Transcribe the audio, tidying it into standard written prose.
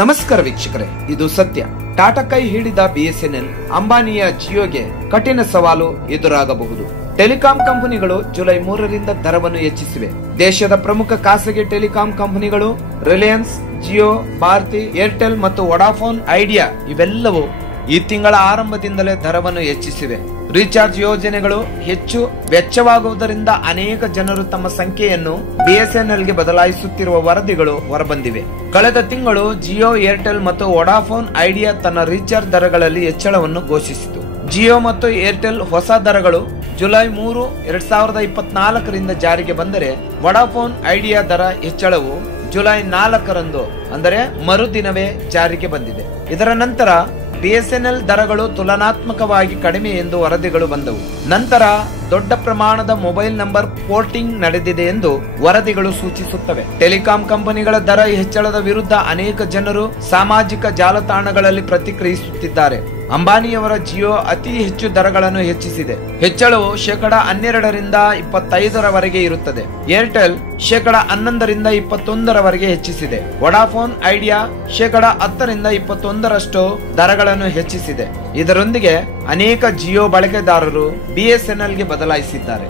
ನಮಸ್ಕಾರ ವೀಕ್ಷಕರೇ, ಇದು ಸತ್ಯ. ಟಾಟಾ ಕೈ ಹಿಡಿದ ಬಿಎಸ್ಎನ್ಎಲ್, ಅಂಬಾನಿಯ ಜಿಯೋಗೆ ಕಠಿಣ ಸವಾಲು ಎದುರಾಗಬಹುದು. ಟೆಲಿಕಾಂ ಕಂಪನಿಗಳು ಜುಲೈ 3ರಿಂದ ದರವನ್ನು ಹೆಚ್ಚಿಸಿವೆ. ದೇಶದ ಪ್ರಮುಖ ಖಾಸಗಿ ಟೆಲಿಕಾಂ ಕಂಪನಿಗಳು ರಿಲಯನ್ಸ್, ಜಿಯೋ, ಭಾರತಿ ಏರ್ಟೆಲ್ ಮತ್ತು ವೊಡಾಫೋನ್ ಐಡಿಯಾ ಇವೆಲ್ಲವೂ ಈ ತಿಂಗಳ ಆರಂಭದಿಂದಲೇ ದರವನ್ನು ಹೆಚ್ಚಿಸಿವೆ. ರೀಚಾರ್ಜ್ ಯೋಜನೆಗಳು ಹೆಚ್ಚು ವೆಚ್ಚವಾಗುವುದರಿಂದ ಅನೇಕ ಜನರು ತಮ್ಮ ಸಂಖ್ಯೆಯನ್ನು ಬಿಎಸ್ಎನ್ಎಲ್ ಗೆ ಬದಲಾಯಿಸುತ್ತಿರುವ ವರದಿಗಳು ಹೊರಬಂದಿವೆ. ಕಳೆದ ತಿಂಗಳು ಜಿಯೋ, ಏರ್ಟೆಲ್ ಮತ್ತು ವೊಡಾಫೋನ್ ಐಡಿಯಾ ತನ್ನ ರೀಚಾರ್ಜ್ ದರಗಳಲ್ಲಿ ಹೆಚ್ಚಳವನ್ನು ಘೋಷಿಸಿತು. ಜಿಯೋ ಮತ್ತು ಏರ್ಟೆಲ್ ಹೊಸ ದರಗಳು ಜುಲೈ 3, 2024ರಿಂದ ಜಾರಿಗೆ ಬಂದರೆ, ವೊಡಾಫೋನ್ ಐಡಿಯಾ ದರ ಹೆಚ್ಚಳವು ಜುಲೈ 4ರಂದು ಅಂದರೆ ಮರುದಿನವೇ ಜಾರಿಗೆ ಬಂದಿದೆ. ಇದರ ನಂತರ ಬಿಎಸ್ಎನ್ಎಲ್ ದರಗಳು ತುಲನಾತ್ಮಕವಾಗಿ ಕಡಿಮೆ ಎಂದು ವರದಿಗಳು ಬಂದವು. ನಂತರ ದೊಡ್ಡ ಪ್ರಮಾಣದ ಮೊಬೈಲ್ ನಂಬರ್ ಪೋರ್ಟಿಂಗ್ ನಡೆದಿದೆ ಎಂದು ವರದಿಗಳು ಸೂಚಿಸುತ್ತವೆ. ಟೆಲಿಕಾಂ ಕಂಪನಿಗಳ ದರ ಹೆಚ್ಚಳದ ವಿರುದ್ಧ ಅನೇಕ ಜನರು ಸಾಮಾಜಿಕ ಜಾಲತಾಣಗಳಲ್ಲಿ ಪ್ರತಿಕ್ರಿಯಿಸುತ್ತಿದ್ದಾರೆ. ಅಂಬಾನಿಯವರ ಜಿಯೋ ಅತಿ ಹೆಚ್ಚು ದರಗಳನ್ನು ಹೆಚ್ಚಿಸಿದೆ. ಹೆಚ್ಚಳವು 12% 25% ಇರುತ್ತದೆ. ಏರ್ಟೆಲ್ 11% 21% ಹೆಚ್ಚಿಸಿದೆ. ವೊಡಾಫೋನ್ ಐಡಿಯಾ 10% 21% ದರಗಳನ್ನು ಹೆಚ್ಚಿಸಿದೆ. ಇದರೊಂದಿಗೆ ಅನೇಕ ಜಿಯೋ ಬಳಕೆದಾರರು ಬಿಎಸ್ಎನ್ಎಲ್ ಗೆ ಬದಲಾಯಿಸಿದ್ದಾರೆ.